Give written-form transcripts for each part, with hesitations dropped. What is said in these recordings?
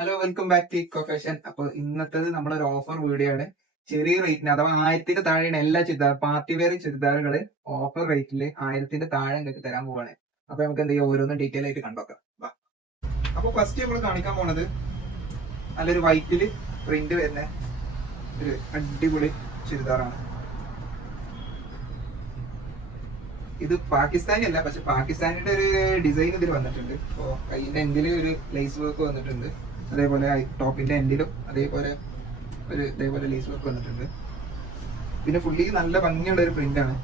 Hello, welcome back to Eco Fashion. അപ്പോൾ ഇന്നത്തേത് നമ്മളൊരു ഓഫർ വീഡിയോ ആണ്. ചെറിയ റേറ്റിന് അഥവാ 1000ന്റെ താഴെയാണ് എല്ലാ ചുരിദാർ പാർട്ടി വെയർ ചുരിദാറുകൾ ഓഫർ റേറ്റിൽ 1000ന്റെ താഴെ നിങ്ങൾക്ക് തരാൻ പോവാണ്. അപ്പൊ നമുക്ക് എന്ത് ചെയ്യാം, ഓരോന്നും ഡീറ്റെയിൽ ആയിട്ട് കണ്ടോക്കാം. അപ്പോൾ ഫസ്റ്റ് നമ്മൾ കാണിക്കാൻ പോണത് നല്ലൊരു വൈറ്റിൽ പ്രിന്റ് വരുന്ന ഒരു അടിപൊളി ചുരിദാറാണ്. ഇത് പാകിസ്ഥാനി അല്ല, പക്ഷെ പാകിസ്ഥാനിയുടെ ഒരു ഡിസൈൻ ഇതിൽ വന്നിട്ടുണ്ട്. അപ്പോൾ കൈയിന്റെ എൻഡിൽ ഒരു ലേസ് വർക്ക് വന്നിട്ടുണ്ട്. അതേപോലെ ടോപ്പിന്റെ എൻഡിലും അതേപോലെ ഇതേപോലെ ലേസ് വർക്ക് വന്നിട്ടുണ്ട്. പിന്നെ ഫുള്ളി നല്ല ഭംഗിയുള്ള ഒരു പ്രിന്റ് ആണ്.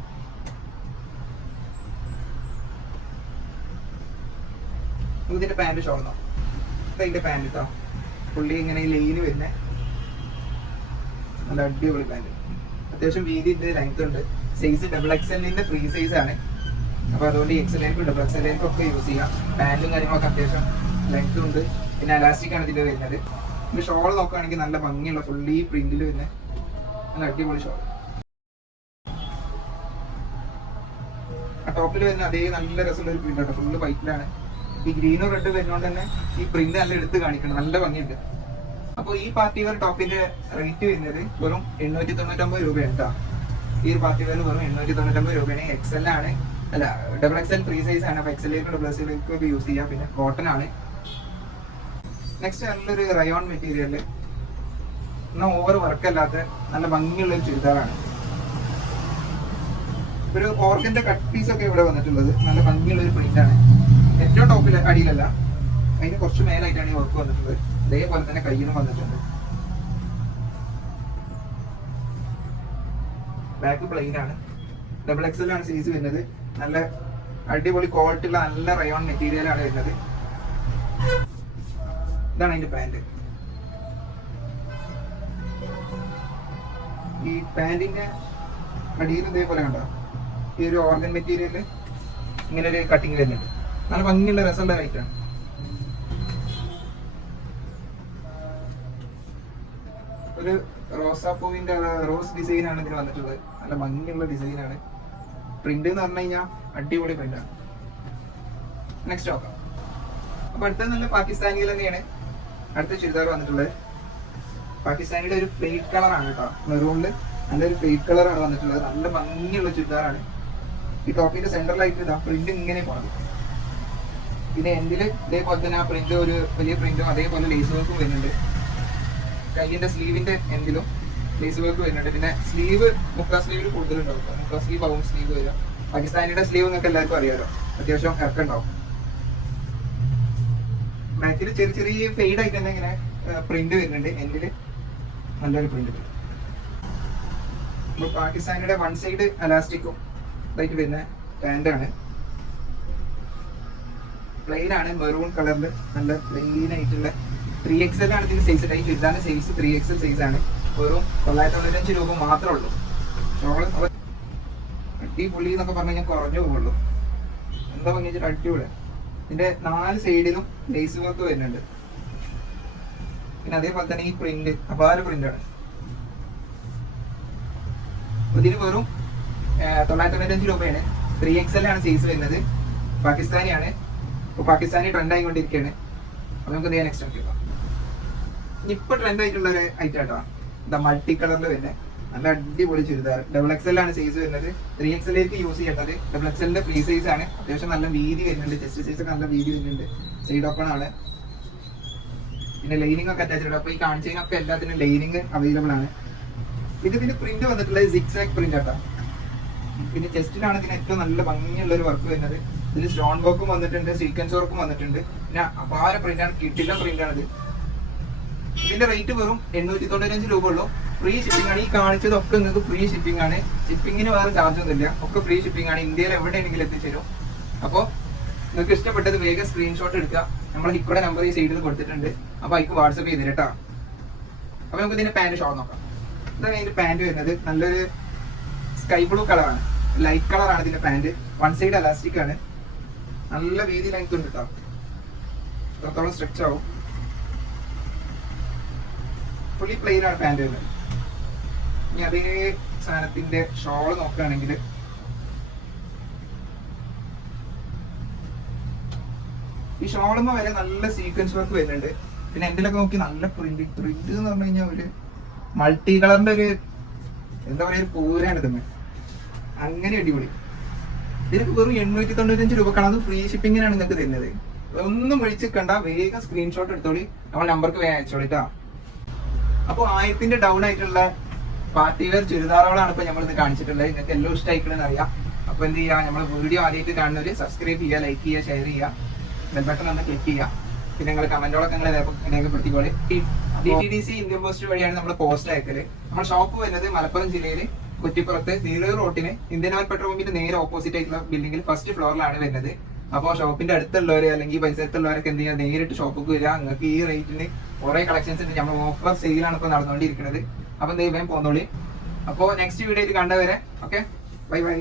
ഇതിന്റെ പാന്റ് ഷോർന്നോ, ഇതിന്റെ പാന്റ് ഇട്ടോ, ഫുള്ളി ഇങ്ങനെ ലൈന് വരുന്ന നല്ല അടിപൊളി പാന്റ്. അത്യാവശ്യം വീതി ഉണ്ട്, ലെങ്ത് ഉണ്ട്. സൈസ് XXL ഫ്രീ സൈസ് ആണ്. അപ്പൊ അതുകൊണ്ട് XL-ക്കും XL-ക്കും ഒക്കെ യൂസ് ചെയ്യാം. പാന്റും കാര്യങ്ങളൊക്കെ അത്യാവശ്യം ലെങ്ത്തും ഉണ്ട്. പിന്നെ അലാസ്റ്റിക് ആണ് ഇതിൽ വരുന്നത്. പിന്നെ ഷോൾ നോക്കുകയാണെങ്കിൽ നല്ല ഭംഗിയുള്ള ഫുള്ളി പ്രിന്റിൽ വരുന്ന നല്ല അടിപൊളി ഷോൾ. ആ ടോപ്പിൽ വരുന്ന അതേ നല്ല രസമുള്ള ഒരു പ്രിന്റ് ആണ്. ഫുള്ള് വൈറ്റിലാണ്. ഈ ഗ്രീനും റെഡ് വരുന്നോണ്ട് തന്നെ ഈ പ്രിന്റ് നല്ല എടുത്ത് കാണിക്കണം, നല്ല ഭംഗിയുണ്ട്. അപ്പോൾ ഈ പാർട്ടി വെയർ ടോപ്പിന്റെ റേറ്റ് വരുന്നത് വെറും 899 രൂപയാണ്. ഈ ഒരു പാർട്ടി വെയർ വെറും 899 രൂപയാണ്. XL ആണ്, അല്ല XXL ഫ്രീ സൈസ് ആണ്. അപ്പൊ XL-ലേക്കും XL-ലേക്കും ഒക്കെ യൂസ് ചെയ്യാം. പിന്നെ കോട്ടൺ ആണ്. നെക്സ്റ്റ് നല്ലൊരു റയോൺ മെറ്റീരിയല്, എന്നാൽ ഓവർ വർക്ക് അല്ലാത്ത നല്ല ഭംഗിയുള്ള ഒരു ചുരിദാറാണ്. ഒരു ഓർഗന്റെ കട്ട് പീസ് ഒക്കെ ഇവിടെ വന്നിട്ടുള്ളത്. നല്ല ഭംഗിയുള്ള ഒരു പ്രിന്റ് ആണ്. ഏറ്റവും ടോപ്പിൽ അടിയിലല്ല, അതിന് കുറച്ച് മേലായിട്ടാണ് ഈ വർക്ക് വന്നിട്ടുള്ളത്. അതേപോലെ തന്നെ കയ്യിലും വന്നിട്ടുണ്ട്. ബാക്ക് പ്ലെയിൻ ആണ്. XXL ആണ് സൈസ് വരുന്നത്. നല്ല അടിപൊളി ക്വാളിറ്റി ഉള്ള നല്ല റയോൺ മെറ്റീരിയൽ ആണ് വരുന്നത്. ഇതാണ് അതിന്റെ പാന്റ്. ഈ പാന്റിന്റെ അടിയിൽ ഇതേപോലെ കണ്ടോ, ഈ ഒരു ഓർഗൻ മെറ്റീരിയല് ഇങ്ങനെ ഒരു കട്ടിങ് വരുന്നുണ്ട്. നല്ല ഭംഗിയുള്ള രസമുള്ള ഐറ്റാണ്. ഒരു റോസാപ്പൂവിന്റെ റോസ് ഡിസൈൻ ആണ് ഇതിന് വന്നിട്ടുള്ളത്. നല്ല ഭംഗിയുള്ള ഡിസൈനാണ്. പ്രിന്റ് എന്ന് പറഞ്ഞു കഴിഞ്ഞാൽ അടിപൊളി പ്രിന്റാണ്. നെക്സ്റ്റ് നോക്കാം. അപ്പൊ അടുത്തത് നല്ല പാകിസ്ഥാനികൾ തന്നെയാണ് അടുത്ത ചുരിദാർ വന്നിട്ടുള്ളത്. പാകിസ്ഥാനിയുടെ ഒരു പ്ലേറ്റ് കളറാണ് കേട്ടോ, മെറൂണില് നല്ലൊരു പ്ലേറ്റ് കളറാണ് വന്നിട്ടുള്ളത്. നല്ല ഭംഗിയുള്ള ചുരിദാറാണ്. ഈ ടോപ്പിന്റെ സെന്ററിലായിട്ട് ഇതാ പ്രിന്റ് ഇങ്ങനെ പോണത്. പിന്നെ എൻഡില് ഇതേപോലെ തന്നെ ആ പ്രിന്റ് ഒരു വലിയ പ്രിന്റും അതേപോലെ ലേസ് വർക്കും വരുന്നുണ്ട്. കൈയിന്റെ സ്ലീവിന്റെ എൻഡിലും ലേസ് വർക്ക് വരുന്നുണ്ട്. പിന്നെ സ്ലീവ് മുക്കാ സ്ലീവിൽ കൂടുതലുണ്ടാവും. മുക്കാ സ്ലീവ് ആവും സ്ലീവ് വരിക. പാകിസ്ഥാനിയുടെ സ്ലീവ് നിങ്ങൾക്ക് എല്ലാവർക്കും അറിയാലോ, അത്യാവശ്യം ഇറക്കുണ്ടാവും. ബാക്കിൽ ചെറിയ ചെറിയ ഫെയ്ഡ് ആയിട്ട് തന്നെ ഇങ്ങനെ പ്രിന്റ് വരുന്നുണ്ട്. എൻഡില് നല്ലൊരു പ്രിന്റ് വരും. പാകിസ്ഥാനിയുടെ വൺ സൈഡ് അലാസ്റ്റിക്കും ഇതായിട്ട് വരുന്ന പാന്റാണ്. പ്ലെയിൻ ആണ്, മെറൂൺ കളറിൽ നല്ല പ്ലെയിൻ ആയിട്ടുള്ള 3XL ആണ് ഇതിന്റെ സൈസ്. ഈ ചുരിദാറിന്റെ സൈസ് 3XL സൈസ് ആണ്. വെറും 995 രൂപ മാത്രമേ ഉള്ളൂ. ഷോള് അടിപൊളി എന്നൊക്കെ പറഞ്ഞു കഴിഞ്ഞാൽ കുറഞ്ഞു പോകുള്ളൂ. എന്താ ഭംഗി വെച്ചിട്ട് അടിപൊളി. ഇതിന്റെ 4 സൈഡിലും ലേസ് വർക്ക് വരുന്നുണ്ട്. പിന്നെ അതേപോലെ തന്നെ ഈ പ്രിന്റ് അപാര പ്രിന്റാണ്. ഇതിന് വെറും 995 രൂപയാണ്. 3XL ആണ് സൈസ് വരുന്നത്. പാകിസ്ഥാനിയാണ്. ഇപ്പോൾ പാകിസ്ഥാനി ട്രെൻഡ് ആയിക്കൊണ്ടിരിക്കുകയാണ്. അപ്പൊ നമുക്ക് എന്ത് ചെയ്യാൻ നെക്സ്റ്റ് നോക്കിയോ. ഇപ്പൊ ട്രെൻഡ് ആയിട്ടുള്ള ഒരു ഐറ്റം കേട്ടോ, എന്താ മൾട്ടി കളറിൽ വരുന്നത് നല്ല അടിപൊളി ചുരിദാർ. XXL ആണ് സൈസ് വരുന്നത്. 3XL-ലേക്ക് യൂസ് ചെയ്യേണ്ടത്. XXL-ന്റെ ഫ്രീ സൈസ് ആണ്. അത്യാവശ്യം നല്ല വീതി വരുന്നുണ്ട്. ചെസ്റ്റ് സൈസ് ഒക്കെ നല്ല വീതി വരുന്നുണ്ട്. സൈഡ് ഓപ്പൺ ആണ്. പിന്നെ ലൈനിങ് ഒക്കെ അറ്റാച്ച്ഡ്. അപ്പൊ ഈ കാണിച്ചതിനൊക്കെ എല്ലാത്തിനും ലൈനിങ് അവൈലബിൾ ആണ്. ഇതിന്റെ പ്രിന്റ് വന്നിട്ടുള്ളത് സിക്സാക് പ്രിന്റ് ആട്ടോ. പിന്നെ ചെസ്റ്റിലാണ് ഇതിന് ഏറ്റവും നല്ല ഭംഗിയുള്ള ഒരു വർക്ക് വരുന്നത്. ഇതിൽ സ്റ്റോൺ വർക്കും വന്നിട്ടുണ്ട്, സീക്വൻസ് വർക്കും വന്നിട്ടുണ്ട്. പിന്നെ അപാര പ്രിന്റാണ്, കിട്ടില്ല പ്രിന്റാണിത്. ഇതിന്റെ റേറ്റ് വെറും 895 രൂപ ഉള്ളൂ. ഫ്രീ ഷിപ്പിംഗ് ആണ്. ഈ കാണിച്ചതൊക്കെ നിങ്ങൾക്ക് ഫ്രീ ഷിപ്പിംഗ് ആണ്. ഷിപ്പിങ്ങിന് വേറെ ചാർജ് ഒന്നുമില്ല. ഒക്കെ ഫ്രീ ഷിപ്പിംഗ് ആണ്. ഇന്ത്യയിൽ എവിടെയെങ്കിലും എത്തിച്ചേരും. അപ്പോൾ നിങ്ങൾക്ക് ഇഷ്ടപ്പെട്ടത് വേഗം സ്ക്രീൻഷോട്ട് എടുക്കുക. നമ്മൾ ഹിക്കോടെ നമ്പർ ഈ സൈഡിൽ കൊടുത്തിട്ടുണ്ട്. അപ്പൊ അതിക്ക് വാട്സപ്പ് ചെയ്ത് കേട്ടോ. അപ്പൊ നമുക്ക് ഇതിന്റെ പാന്റ് ഷോൾ നോക്കാം. ഇതാണ് ഇതിന്റെ പാന്റ് വരുന്നത്. നല്ലൊരു സ്കൈ ബ്ലൂ കളറാണ്, ലൈറ്റ് കളറാണ് ഇതിന്റെ പാന്റ്. വൺ സൈഡ് അലാസ്റ്റിക് ആണ്. നല്ല വീതി ലെങ്ത് ഉണ്ട് കേട്ടോ. അത്രത്തോളം സ്ട്രെച്ച് ആവും. ഫുള്ളി പ്ലെയിൻ ആണ് പാന്റ് വരുന്നത്. ഇനി അതേ സാധനത്തിന്റെ ഷോള് നോക്കുകയാണെങ്കിൽ ഈ ഷോളുമ്മ വരെ നല്ല സീക്വൻസ് വർക്ക് വരുന്നുണ്ട്. പിന്നെ എന്തിലൊക്കെ നോക്കി നല്ല പ്രിന്റ് എന്ന് പറഞ്ഞു കഴിഞ്ഞാൽ ഒരു മൾട്ടി കളറിന്റെ ഒരു എന്താ പറയാ ഒരു പൂരാണ് തന്നെ, അങ്ങനെ അടിപൊളി. ഇതിനൊക്കെ വെറും 895 രൂപക്കാണ്, അത് ഫ്രീ ഷിപ്പിങ്ങിനാണ് നിങ്ങൾക്ക് തരുന്നത്. ഒന്നും വിളിച്ച് കണ്ട വേഗം സ്ക്രീൻഷോട്ട് എടുത്തോളി, നമ്മൾ നമ്പർക്ക് വേഗം അയച്ചോളിട്ടാ. അപ്പൊ 1000 ഡൗൺ ആയിട്ടുള്ള പാർട്ടി വെയർ ചുരിദാറുകളാണ് ഇപ്പൊ നമ്മളിത് കാണിച്ചിട്ടുള്ളത്. നിങ്ങൾക്ക് എല്ലാം ഇഷ്ടമായിക്കണെന്ന് അറിയാം. അപ്പൊ എന്ത് ചെയ്യുക, നമ്മൾ വീഡിയോ ആദ്യമായിട്ട് കാണുന്നവര് സബ്സ്ക്രൈബ് ചെയ്യുക, ലൈക്ക് ചെയ്യുക, ഷെയർ ചെയ്യുക, ബെൽ ബട്ടൺ ഒന്ന് ക്ലിക്ക് ചെയ്യുക. പിന്നെ നിങ്ങൾ കമന്റുകളൊക്കെ നിങ്ങൾ രേഖപ്പെടുത്തിക്കോളി. DTDC ഇന്ത്യൻ പോസ്റ്റ് വഴിയാണ് നമ്മൾ പോസ്റ്റ് അയക്കല്. നമ്മുടെ ഷോപ്പ് വരുന്നത് മലപ്പുറം ജില്ലയിൽ കുറ്റിപ്പുറത്ത് നീലൂർ റോട്ടിന് ഇന്ത്യൻ ഓയിൽ പെട്രോൾ പമ്പിന്റെ നേരെ ഓപ്പോസിറ്റ് ആയിട്ടുള്ള ബിൽഡിംഗിൽ ഫസ്റ്റ് ഫ്ലോറിലാണ് വരുന്നത്. അപ്പോൾ ഷോപ്പിന്റെ അടുത്തുള്ളവര് അല്ലെങ്കിൽ പരിസരത്തുള്ളവരൊക്കെ എന്ത് ചെയ്യുക, നേരിട്ട് ഷോപ്പിൽ വരിക. നിങ്ങൾക്ക് ഈ റേറ്റിന് കുറെ കളക്ഷൻസ് ഉണ്ട്. നമ്മൾ ഓഫർ സെയിലാണ് ഇപ്പൊ നടന്നുകൊണ്ടിരിക്കുന്നത്. അപ്പൊ ദൈവം പോന്നോളി. അപ്പോൾ നെക്സ്റ്റ് വീഡിയോയിൽ കണ്ടവരെ ഓക്കെ, ബൈ ബൈ.